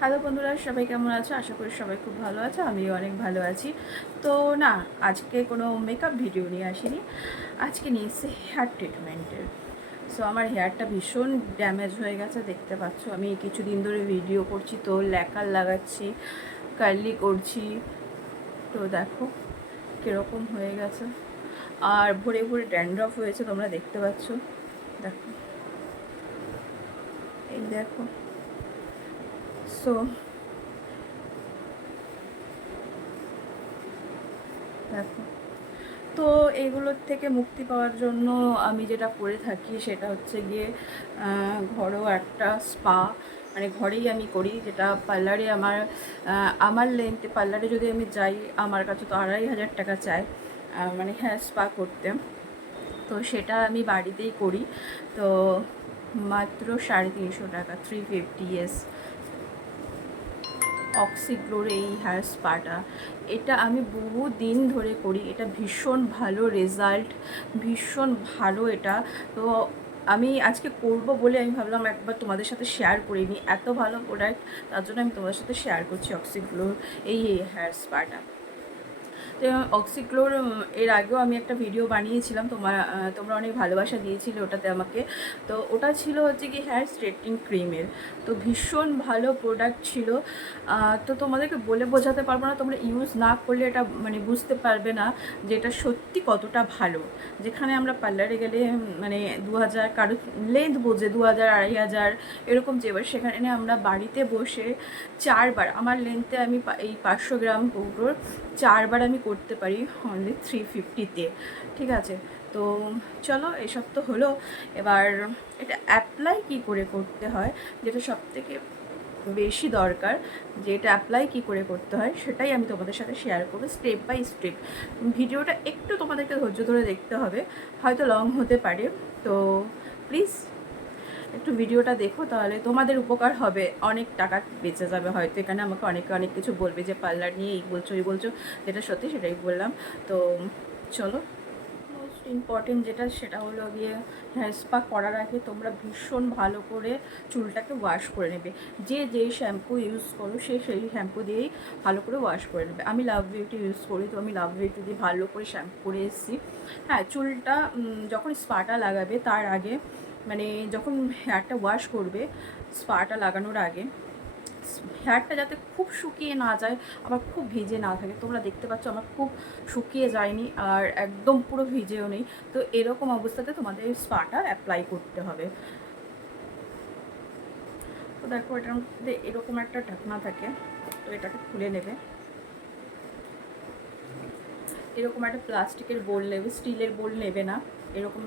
Hello বন্ধুরা, সবাই কেমন আছো? আশা করি সবাই খুব ভালো আছো, আমিও অনেক ভালো আছি। তো না, আজকে কোনো মেকআপ ভিডিও নিয়ে আসিনি, আজকে নিয়ে এসেছি হেয়ার ট্রিটমেন্টের। সো আমার হেয়ারটা ভীষণ ড্যামেজ হয়ে গেছে, দেখতে পাচ্ছ। আমি কিছুদিন ধরে ভিডিও করছি, তো ল্যাকার লাগাচ্ছি, কার্লি করছি, তো দেখো কীরকম হয়ে গেছে। আর ভরে ভরে ড্যান্ড্রফ হয়েছে, তোমরা দেখতে পাচ্ছ। দেখো, এই দেখো। সো দেখো, তো এইগুলোর থেকে মুক্তি পাওয়ার জন্য আমি যেটা করে থাকি সেটা হচ্ছে গিয়ে ঘরোয়া একটা স্পা, মানে ঘরেই আমি করি, যেটা পার্লারে আমার লেন্থে পার্লারে যদি আমি যাই, আমার কাছে তো 2,500 টাকা চাই, মানে হেয়ার স্পা করতে। তো সেটা আমি বাড়িতেই করি, তো মাত্র 350 টাকা, 350, ইয়েস। অক্সিগ্লোর এই হেয়ার স্পাটা, এটা আমি বহু দিন ধরে করি, এটা ভীষণ ভালো রেজাল্ট, ভীষণ ভালো এটা। তো আমি আজকে করব বলে আমি ভাবলাম একবার তোমাদের সাথে শেয়ার করে নিই, এত ভালো প্রোডাক্ট, তার জন্য আমি তোমাদের সাথে শেয়ার করছি অক্সিগ্লোর এই হেয়ার স্পাটা। তো অক্সিক্লোর এর আগেও আমি একটা ভিডিও বানিয়েছিলাম, তোমরা অনেক ভালোবাসা দিয়েছিলে ওটাতে আমাকে। তো ওটা ছিল হচ্ছে কি হেয়ার স্ট্রেটনিং ক্রিমের, তো ভীষণ ভালো প্রোডাক্ট ছিল। তো তোমাদেরকে বলে বোঝাতে পারবো না, তোমরা ইউজ না করলে এটা মানে বুঝতে পারবে না যে এটা সত্যি কতটা ভালো। যেখানে আমরা পার্লারে গেলে মানে 2,000, কারো লেন্থ বোঝে 2,000, 2,500 এরকম যেবার, সেখানে আমরা বাড়িতে বসে 4 বার, আমার লেন্থে আমি এই 500 গ্রাম কৌটোর 4 বার আমি করতে পারি অনলি 350-তে। ঠিক আছে, তো চলো এসব তো হলো। এবার এটা অ্যাপ্লাই কি করে করতে হয়, যেটা সবথেকে বেশি দরকার, যে এটা অ্যাপ্লাই কী করে করতে হয় সেটাই আমি তোমাদের সাথে শেয়ার করবো স্টেপ বাই স্টেপ। ভিডিওটা একটু তোমাদেরকে ধৈর্য ধরে দেখতে হবে, হয়তো লং হতে পারে, তো প্লিজ একটু ভিডিওটা দেখো, তাহলে তোমাদের উপকার হবে, অনেক টাকা বেঁচে যাবে হয়তো। এখানে আমাকে অনেকে অনেক কিছু বলবে যে পার্লার নিয়ে এই বলছো এই বলছো, যেটা সত্যি সেটাই বললাম। তো চলো, মোস্ট ইম্পর্টেন্ট যেটা সেটা হলো গিয়ে হেয়ার স্পা করার আগে তোমরা ভীষণ ভালো করে চুলটাকে ওয়াশ করে নেবে। যে যেই শ্যাম্পু ইউজ করো সেই শ্যাম্পু দিয়েই ভালো করে ওয়াশ করে নেবে। আমি লাভ বিউটি ইউজ করি, তো আমি লাভ বিউটি দিয়ে ভালো করে শ্যাম্পু করে এসেছি। হ্যাঁ, চুলটা যখন স্পাটা লাগাবে তার আগে, মানে যখন হেয়ারটা ওয়াশ করবে স্পাটা লাগানোর আগে, হেয়ারটা যাতে খুব শুকিয়ে না যায়, আবার খুব ভিজে না থাকে। তোমরা দেখতে পাচ্ছ আমার খুব শুকিয়ে যায়নি, আর একদম পুরো ভিজেও নেই। তো এরকম অবস্থাতে তোমাদের স্পাটা অ্যাপ্লাই করতে হবে। তো দেখো, এটার মধ্যে এরকম একটা ঢাকনা থাকে, তো এটাকে খুলে নেবে। এরকম একটা প্লাস্টিকের বোল নেবে, স্টিলের বোল নেবে না, এরকম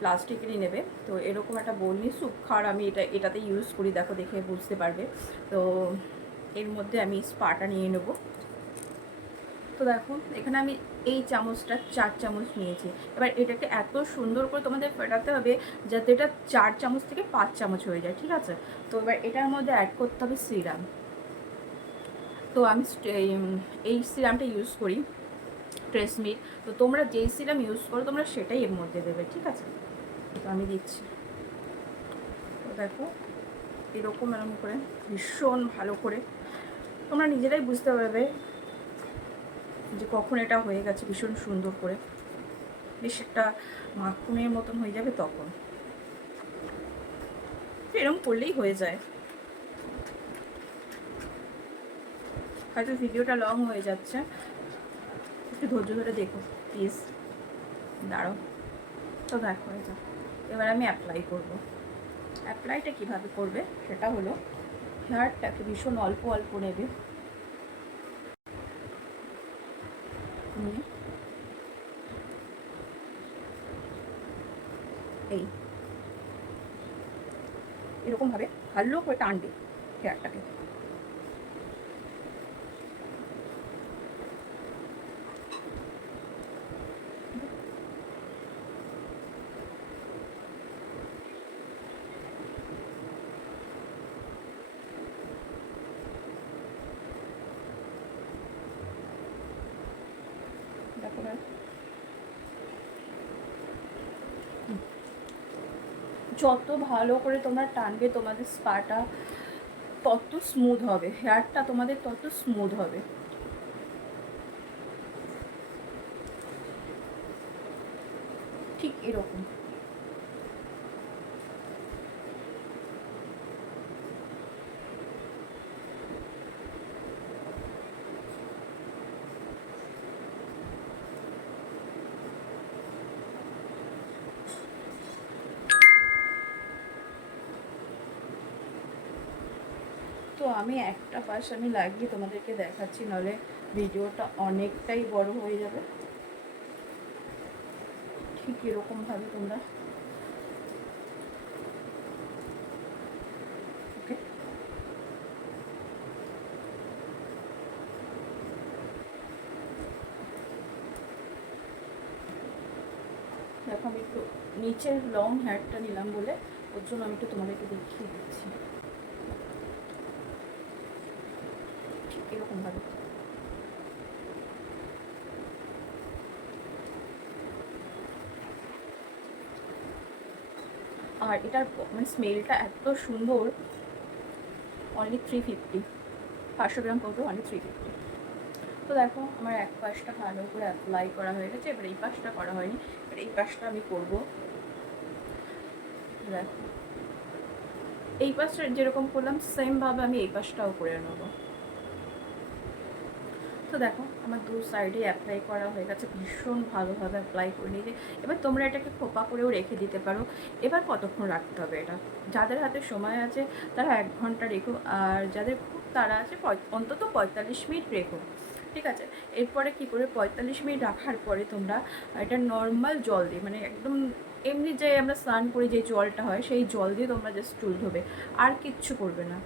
প্লাস্টিকেরই নেবে। তো এরকম একটা বোল নিয়ে সুখার আমি এটাতে ইউজ করি, দেখো দেখে বুঝতে পারবে। তো এর মধ্যে আমি স্পাটা নিয়ে নেবো। তো দেখো, এখানে আমি এই চামচটা 4 চামচ নিয়েছি। এবার এটাকে এত সুন্দর করে তোমাদের ফেটাতে হবে যাতে এটা 4 চামচ থেকে 5 চামচ হয়ে যায়, ঠিক আছে। তো এবার এটার মধ্যে অ্যাড করতে হবে সিরাম। তো আমি এই সিরামটা ইউজ করি, ট্রেসমির। তো তোমরা যেই সিরাম ইউজ করো তোমরা সেটাই এর মধ্যে দেবে, ঠিক আছে। তো আমি দিচ্ছি। তো দেখো, এরকম করে ভীষণ ভালো করে তোমরা নিজেরাই বুঝতে পারবে যে কখন এটা হয়ে গেছে ভীষণ সুন্দর করে, বেশ একটা মাখনের মতন হয়ে যাবে তখন। এরকম করলেই হয়ে যায়। হয়তো ভিডিওটা লং হয়ে যাচ্ছে, একটু ধৈর্য ধরে দেখো প্লিজ, দাঁড়াও। তো দেখো, হয়ে যায়। এবার আমি অ্যাপ্লাই করব। অ্যাপ্লাইটা কীভাবে করবে সেটা হলো, হেয়ারটাকে ভীষণ অল্প অল্প নেবে, নিয়ে এই এরকমভাবে ভালো করে টানবে হেয়ারটাকে। দেখো, যত ভালো করে তোমরা টানবে তোমাদের স্পাটা তত স্মুথ হবে, হেয়ারটা তোমাদের তত স্মুথ হবে। ঠিক এরকম। তো আমি একটা পাশ আমি লাগিয়ে তোমাদেরকে দেখাচ্ছি, নাহলে ভিডিওটা অনেকটাই বড় হয়ে যাবে। ঠিক এরকমভাবে তোমরা ওকে। দেখো আমি একটু নিচের লং হেয়ারটা নিলাম বলে ওর জন্য আমি একটু তোমাদেরকে দেখিয়ে দিচ্ছি। ঠিক এরকমভাবে। আর এটার মানে স্মেলটা এত সুন্দর। অনলি 350, 500 গ্রাম পাউডার অনলি 350। তো দেখো আমার এক পাশটা ভালো করে অ্যাপ্লাই করা হয়ে গেছে, এবার এই পাশটা করা হয়নি, এবার এই পাশটা আমি করব। দেখো এই পাশটা যেরকম করলাম সেমভাবে আমি এই পাশটাও করে নেবো। তো দেখো আমার দু সাইডে অ্যাপ্লাই করা হয়ে গেছে, ভীষণ ভালোভাবে অ্যাপ্লাই করে নিয়েছি। এবার তোমরা এটাকে খোপা করেও রেখে দিতে পারো। এবার কতক্ষণ রাখতে হবে এটা, যাদের হাতে সময় আছে তারা 1 ঘন্টা রেখো, আর যাদের খুব তাড়া আছে অন্তত 45 মিনিট রেখো। ঠিক আছে, এরপরে কি করে 45 মিনিট রাখার পরে তোমরা এটা নর্মাল জল দিয়ে, মানে একদম এমনি যে আমরা স্নান করি যে জলটা হয় সেই জল দিয়ে তোমরা জাস্ট চুল ধোবে, আর কিচ্ছু করবে না।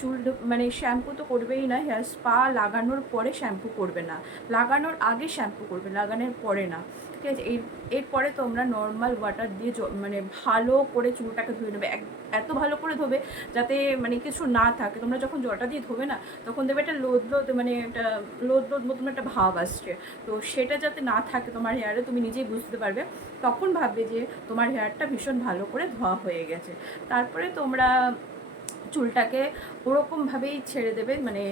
চুল মানে শ্যাম্পু তো করবেই না, হেয়ার স্পা লাগানোর পরে শ্যাম্পু করবে না, লাগানোর আগে শ্যাম্পু করবে, লাগানোর পরে না। ঠিক আছে, এরপরে তোমরা নর্মাল ওয়াটার দিয়ে মানে ভালো করে চুলটাকে ধুয়ে নেবে, এত ভালো করে ধোবে যাতে মানে কিছু না থাকে। তোমরা যখন জলটা দিয়ে ধোবে না তখন দেবে একটা লোদ লোদ, মানে একটা লোদ লোদ মতন একটা ভাব আসছে, তো সেটা যাতে না থাকে তোমার হেয়ারে, তুমি নিজেই বুঝতে পারবে। তখন ভাববে যে তোমার হেয়ারটা ভীষণ ভালো করে ধোয়া হয়ে গেছে। তারপরে তোমরা চুলটাকে ওরকমভাবেই ছেড়ে দেবে, মানে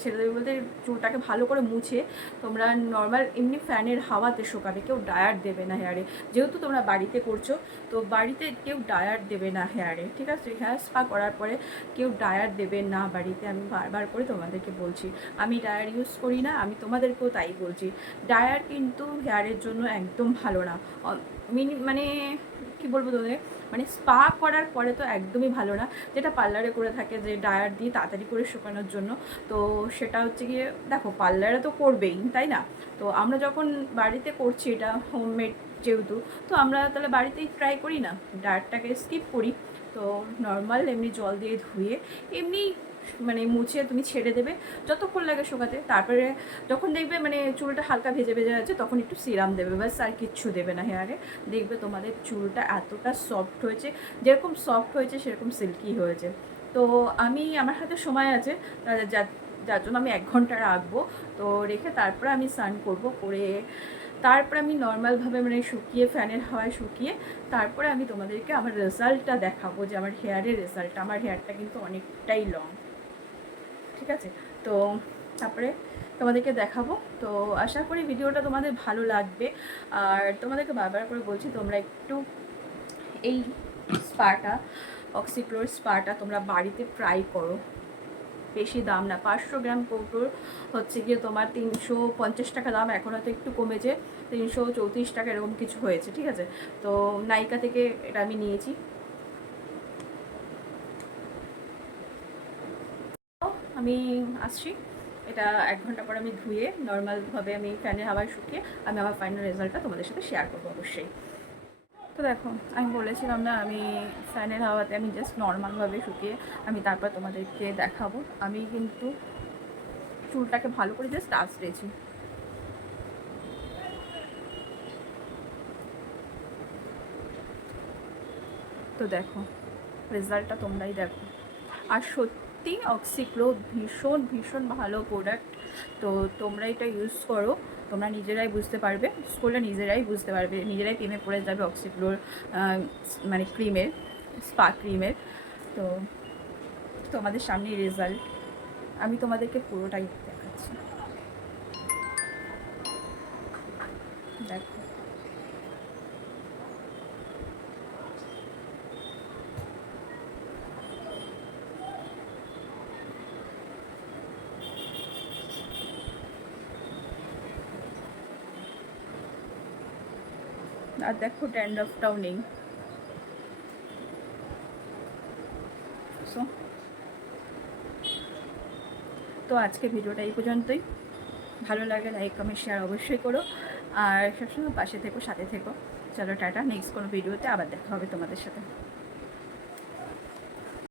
ছেড়ে দেবে বলতে চুলটাকে ভালো করে মুছে তোমরা নর্মাল এমনি ফ্যানের হাওয়াতে শোকাবে, কেউ ডায়ার দেবে না হেয়ারে। যেহেতু তোমরা বাড়িতে করছো তো বাড়িতে কেউ ডায়ার দেবে না হেয়ারে, ঠিক আছে। হেয়ার স্পা করার পরে কেউ ডায়ার দেবে না বাড়িতে, আমি বারবার করে তোমাদেরকে বলছি। আমি ডায়ার ইউজ করি না, আমি তোমাদেরকেও তাই বলছি। ডায়ার কিন্তু হেয়ারের জন্য একদম ভালো না। মানে কি বলবো তোদের, মানে স্পা করার পরে তো একদমই ভালো না। যেটা পার্লারে করে থাকে যে ডায়ার দিয়ে তাড়াতাড়ি করে শুকানোর জন্য, তো সেটা হচ্ছে গিয়ে দেখো পার্লারে তো করবেই, তাই না। তো আমরা যখন বাড়িতে করছি এটা হোমমেড যেহেতু, তো আমরা তাহলে বাড়িতেই ট্রাই করি না, ডায়ারটাকে স্কিপ করি। তো নর্মাল এমনি জল দিয়ে ধুয়ে এমনি মানে মুছে তুমি ছেড়ে দেবে যতক্ষণ লাগে শুকাতে। তারপরে যখন দেখবে মানে চুলটা হালকা ভেজে ভেজে যাচ্ছে তখন একটু সিরাম দেবে, ব্যাস, আর কিচ্ছু দেবে না হেয়ারে। দেখবে তোমাদের চুলটা এতটা সফট হয়েছে, যেরকম সফট হয়েছে সেরকম সিল্কি হয়েছে। তো আমি আমার হাতে সময় আছে, যার জন্য আমি 1 ঘন্টা রাখবো। তো রেখে তারপরে আমি স্নান করব, করে তারপরে আমি নর্মালভাবে মানে শুকিয়ে ফ্যানের হাওয়ায় শুকিয়ে তারপরে আমি তোমাদেরকে আমার রেজাল্টটা দেখাবো, যে আমার হেয়ারের রেজাল্টটা। আমার হেয়ারটা কিন্তু অনেকটাই লং, ঠিক আছে। তো তারপরে তোমাদেরকে দেখাবো। তো আশা করি ভিডিওটা তোমাদের ভালো লাগবে। আর তোমাদেরকে বারবার করে বলছি তোমরা একটু এই স্পাটা, অক্সিক্লোর স্পাটা তোমরা বাড়িতে ট্রাই করো। বেশি দাম না, 500 গ্রাম কৌটোর হচ্ছে গিয়ে তোমার 350 টাকা দাম, এখন হয়তো একটু কমেছে, 334 টাকা এরকম কিছু হয়েছে, ঠিক আছে। তো নাইকা থেকে এটা আমি নিয়েছি। আমি আসছি, এটা 1 ঘন্টা পর আমি ধুয়ে নর্মালভাবে আমি ফ্যানের হাওয়ায় শুকিয়ে আমি আমার ফাইনাল রেজাল্টটা তোমাদের সাথে শেয়ার করবো অবশ্যই। তো দেখো আমি বলেছিলাম না, আমি ফ্যানের হাওয়াতে আমি জাস্ট নর্মালভাবে শুকিয়ে আমি তারপর তোমাদেরকে দেখাবো। আমি কিন্তু চুলটাকে ভালো করে জাস্ট আঁচড়েছি। তো দেখো রেজাল্টটা তোমরাই দেখো। আর সত্যি অক্সিক্লো ভীষণ ভীষণ ভালো প্রোডাক্ট। তো তোমরা এটা ইউজ করো, তোমরা নিজেরাই বুঝতে পারবে, ইউজ করলে নিজেরাই বুঝতে পারবে, নিজেরাই প্রেমে পড়ে যাবে অক্সিক্লোর মানে ক্রিমের, স্পা ক্রিমের। তো তোমাদের সামনে রেজাল্ট আমি তোমাদেরকে পুরোটাই দেখাচ্ছি। দেখো আর দেখো ড্যান্ড্রফটাও নেই। সো তো আজকে ভিডিওটা এই পর্যন্তই। ভালো লাগে লাইক কমেন্ট শেয়ার অবশ্যই করো, আর সবসময় পাশে থেকো, সাথে থেকো। চলো টাটা, নেক্সট কোনো ভিডিওতে আবার দেখা হবে তোমাদের সাথে।